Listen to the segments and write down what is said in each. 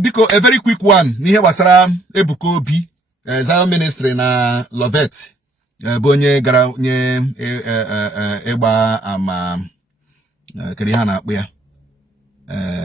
Because a very quick one. Nihe wasara Ebuka Obi, Zion Ministry na Lovet. Bonye gara nye egba ama kerihana akpia.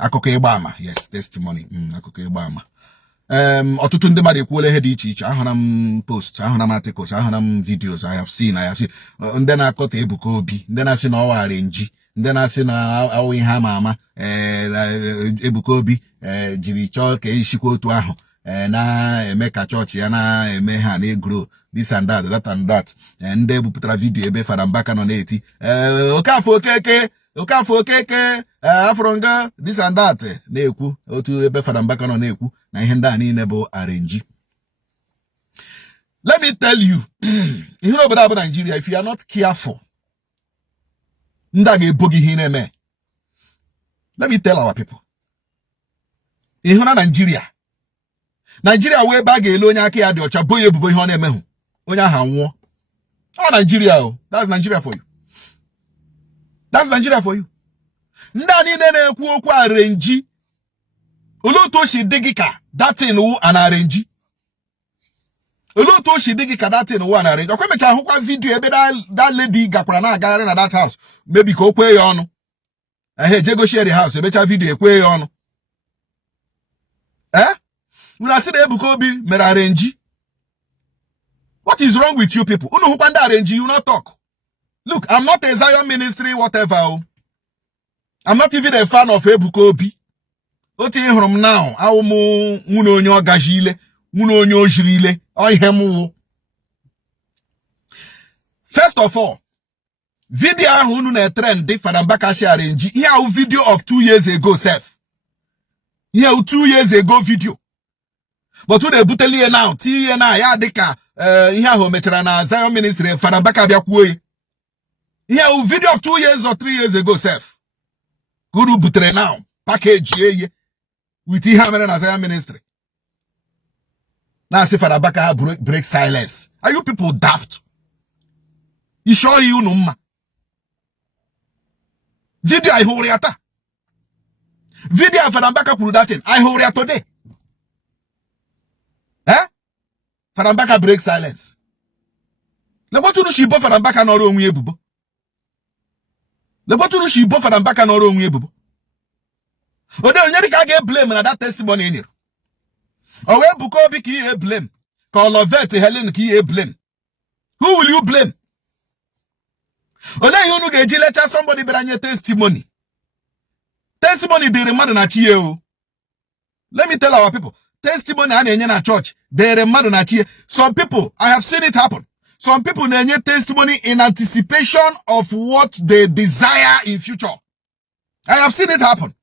Akụkọ ịgba ama, yes, testimony. Akụkọ ịgba ama. Ọtụtụ ndị mmadụ ekwuola ihe dị iche iche. Ahụra m posts, ahụra m articles, ahụra m videos. I have seen. Ndị na-akọta Ebuka Obi, ndị na-asị na ọ wara nji, ndị na-asị na awụ ihe ama Ebuka Obi jiri chọọ ka ishikwa otu ahụ na-eme ka chọọchị ya na-eme ha na-egro this and that and that. Ndị ebupụtara vidio ebe Fada Mbaka nọ na-eti Okafọ okeke afronga this and that na-ekwu otu ebe Fada Mbaka nọ na-ekwu na ihe ndị a niile bụ arenji. Let me tell you, ihe n'obodo abụ Nigeria, if you are not careful, ndị a ga-ebogi ihe na-eme. Let me tell our people, ihe na Nigeria wee ebe a ga-ele onye aka ya dị ọcha boye ebubo ihe ọ na-emehụ onye ahụ anwụọ. Ọ Nigeria, that's Nigeria for you. That's Nigeria for you. Ndị a niile na-ekwu okwu arenji, olotu o si dị gị ka datin wu an arenji. Olotu o si dị gị ka datin wu an arenji. Ọkwa mecha ahụkwa vidio ebe that lady gakwara na-agagharị na that house, maybe ka o kwee ya ọnụ. Jego share the house, ebecha vidio ekwe ya ọnụ. Una see the Ebuka Obi mere arenji. What is wrong with you people? Unu hukwa ndị arenji, you not talk. Look, I'm not a Zion ministry, whatever. I'm not even a fan of Ebuka Obi. Oti ihrum now. Awumu munu onyo gajile, munu onyo jirile, oyhemu. First of all, video hunu na trend di Fada Mbaka shi arenji. Here a video of 2 years ago, self. Here a 2 years ago video. But when they buteli now, tiye na ya dika here ho metra na Zion ministry Fada Mbaka bia kuwe. Here a video of 2 years or 3 years ago, self. Guru butre now, package ye with hammer na Zion ministry. Now say Fada Mbaka break silence. Are you people daft? You sure you know ma? Video I hold yata. Video Fada Mbaka kuru datin. I hold ya today. Fada Mbaka break silence. Le what do she bo Fada Mbaka no ro onwe ebubo? Le what do she bo Fada Mbaka no ro onwe ebubo? Ode onye di ka ga blame na that testimony enyer. O we Ebuka Obi ki e blame. Ka Lovet Helen ki e blame. Who will you blame? Ode you ga eji lecture somebody branye testimony. Testimony dey mmadụ na chi o. Let me tell our people, testimony a na-enye na church dey mmadụ na chi. Some people, I have seen it happen. Some people na-enye testimony in anticipation of what they desire in future. I have seen it happen.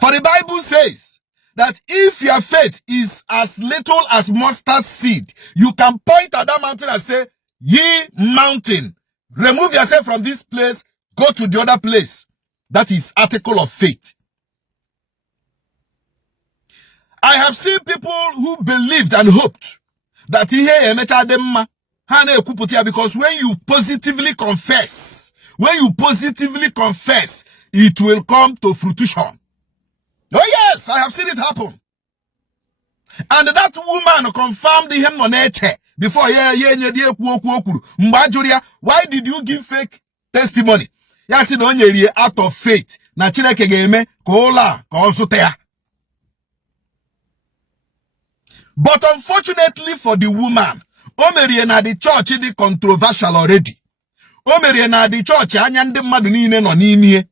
For the Bible says that if your faith is as little as mustard seed, you can point at that mountain and say, ye mountain, remove yourself from this place, go to the other place. That is article of faith. I have seen people who believed and hoped that because when you positively confess, it will come to fruition. Oh yes, I have seen it happen. And that woman confirmed him on nature before why did you give fake testimony? Yes, out of faith. Na Chineke ga-eme ka ụlọ ka ọ zụta ya. But unfortunately for the woman, o merie na the church dị controversial already. O merie na the church anya ndị mmadụ niile nọ n'ime.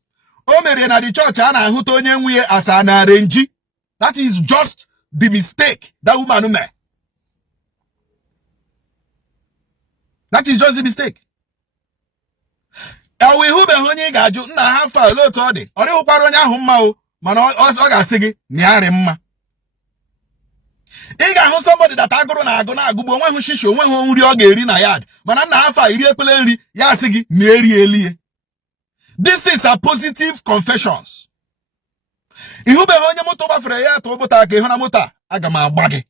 O merie na the church a na-ahụta onye nwe asa na arenji. That is just the mistake that woman made. That is just the mistake. We who be honey gaju na ha fa lo to de. Ori ukwara onye ahụ mma o, mana ọ ga-asị gị niarị mma. Ị ga-ahụ somebody that agụrụ na agụgbo onwe hụ shishi onwe hụ nri ọ ga-eri na yard, mana na ha fa iri ekpele nri ya asị gị na eri elie. These things are positive confessions. Ihu be onye moto gbafere ya to bụta ka ihu na moto aga m agba gị.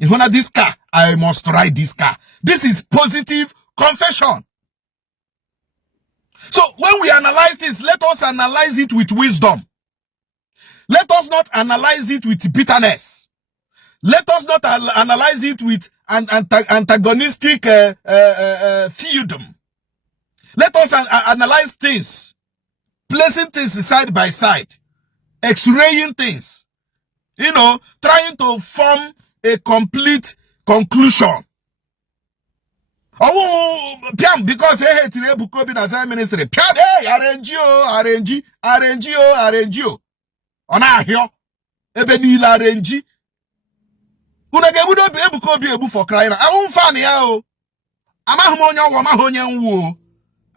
Ihu na this car, I must ride this car. This is positive confession. So when we analyze this, let us analyze it with wisdom. Let us not analyze it with bitterness. Let us not analyze it with an antagonistic feudum. Let us analyze things, placing things side by side, x-raying things, you know, trying to form a complete conclusion. Oh, because hey, today Ebuka Obi na ministry. Hey, arrange. Ona ahio. Ebe ni la arrange. Una ge budo Ebuka Obi ebu for crying. I won't fan ya o.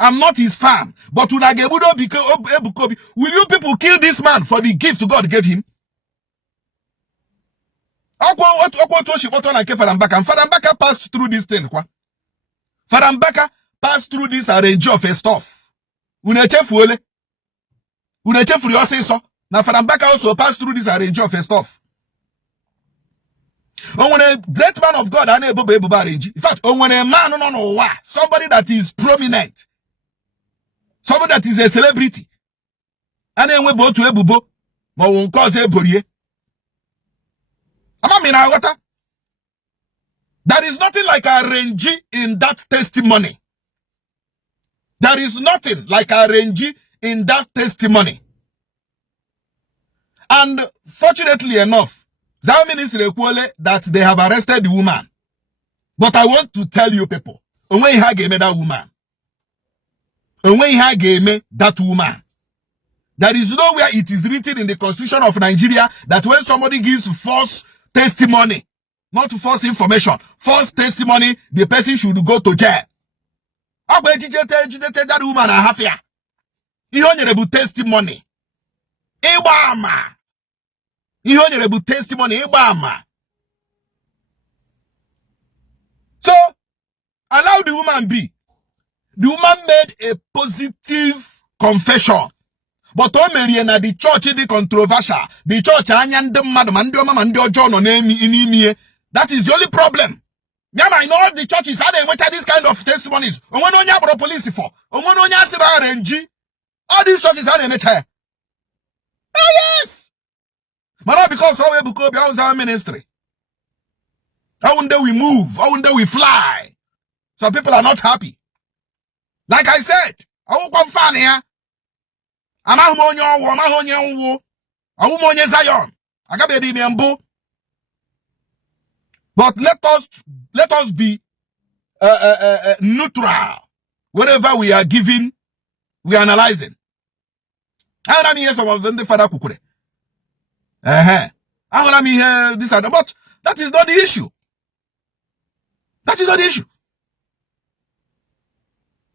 I'm not his fan. But una ge budo Ebuka Obi. Will you people kill this man for the gift God gave him? Fadambaka passed through this thing. Fadambaka passed through this arrange of a stuff. Unechefu yoseso. Now Fadambaka also passed through this arrange of a stuff. When a great man of God, in fact, when a man, somebody that is prominent, somebody that is a celebrity, and then we go to Ebubo, but won't cause a borie. There is nothing like a range in that testimony. There is nothing like a range in that testimony. And fortunately enough, that ministry that they have arrested the woman. But I want to tell you people, when he gave me that woman, there is nowhere it is written in the Constitution of Nigeria that when somebody gives false testimony, not false information, false testimony, the person should go to jail. That woman a half year. Testimony. Testimony. So, allow the woman be. The woman made a positive confession. But the church is controversial. The church that is the only problem. I know all the churches are this kind of testimonies. Police for. All these churches are the yes. But because Ebuka Obi was our ministry. How one day we move, how one day we fly. Some people are not happy. Like I said, I won't come fan here. Zion. But let us be neutral. Whatever we are giving, we are analyzing. I want to hear some of them, the father kukure. I want to hear this and that, but that is not the issue. That is not the issue.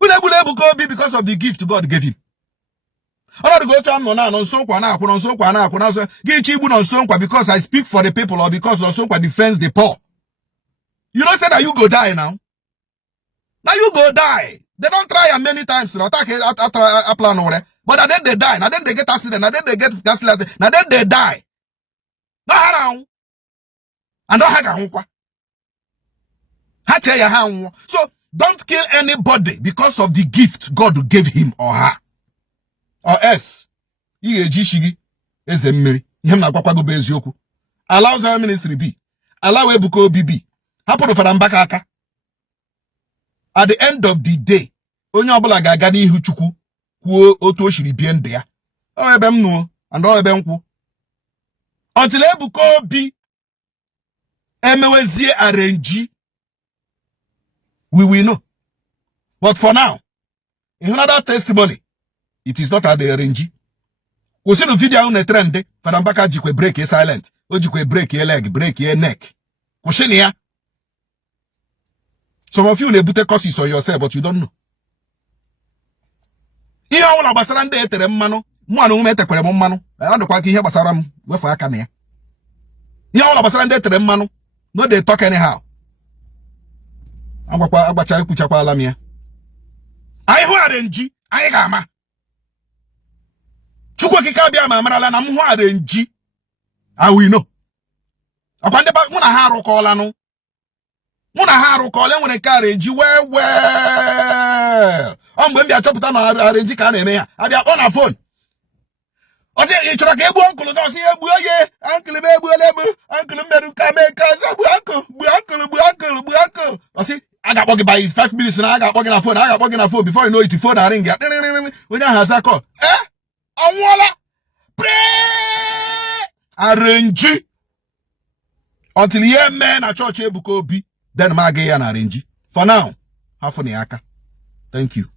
We never Ebuka Obi because of the gift God gave him. I want to go to because I speak for the people or because Nosokwa defends the poor. You don't say that you go die now. Now you go die. They don't try many times to attack a plan over there. But then they die. Now then they get accident. Now then they get gas accident. Now then they die. No harang. And no hagangwa. So don't kill anybody because of the gift God gave him or her. Or else, allow the ministry be. Allow Ebuka Obi be. Happen to Fadambaka aka. At the end of the day, onye obula ga-aga n'ihu Chukwu kwuo otu o shiri bie ndụ ya. O ebe m nuo and o ebe nkwu. Until Ebuka Obi emewezie arrange, we will know. But for now, in another testimony, it is not at the arrange. We see the video on the trend. Fadambaka jikwe break ye silent. O jikwe break ye leg, break ye neck. Kushini ya. Some of you will put curses on yourself, but you don't know. Ihe ọwụla gbasara ndị etere mmanụ, mmanụ ume etekwere m mmanụ. Adọkwa ka ihe gbasara m wefu aka na ya. Ihe ọwụla gbasara ndị etere mmanụ, no dey talk anyhow. Agbacha ekwuchakwala m ya. Anyị hụ arrange, anyị ga-ama. Chukwu okike abịa ma amarala na m hụ arrange. I will know. Akwa ndị mụ na ha arụkọọlanụ. Muna haru kole nwere ka arrange well. Mgbe m bịa chọpụta na arrange ka na-eme ya. Abịa on a phone. Ose ị chọrọ ka egbu uncle gị ọsị egbu oye uncle m egbuola egbu uncle m merụ ka mee ka ọsọ gbu uncle ọsị a ga-akpọ gị by 5 minutes na a ga-akpọ gị na phone before you know it phone ring ya onye ahụ aza call ọnwụọla pray arrange until ihe mee na chọọchị Ebuka Obi then ma aga ya na arrange for now hafụ na aka thank you.